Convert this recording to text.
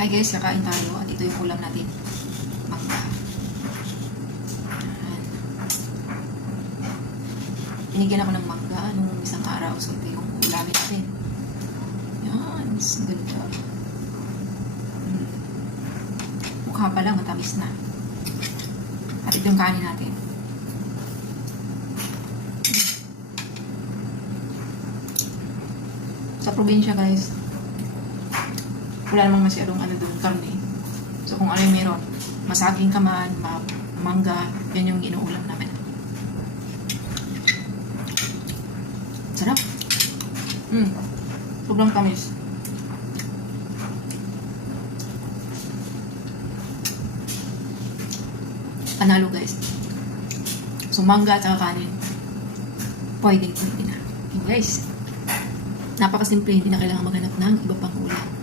Hi guys, kakain tayo at ito yung ulam natin. Mangga. Binigyan ako ng mangga nung isang araw. So ito yung ulamin natin. Yan, ganda. Mukha pa lang, matamis na. At ito yung kanin natin. Sa probinsya guys, wala namang masyadong doon, karne. So kung ano yung meron, masaging ka man, mangga, yan yung inuulam namin. Sarap. Sobrang tamis. Panalo guys. So mangga at saka kanin, pwede na. Okay, guys, napakasimple, hindi na kailangan maghanap ng iba pang ulam.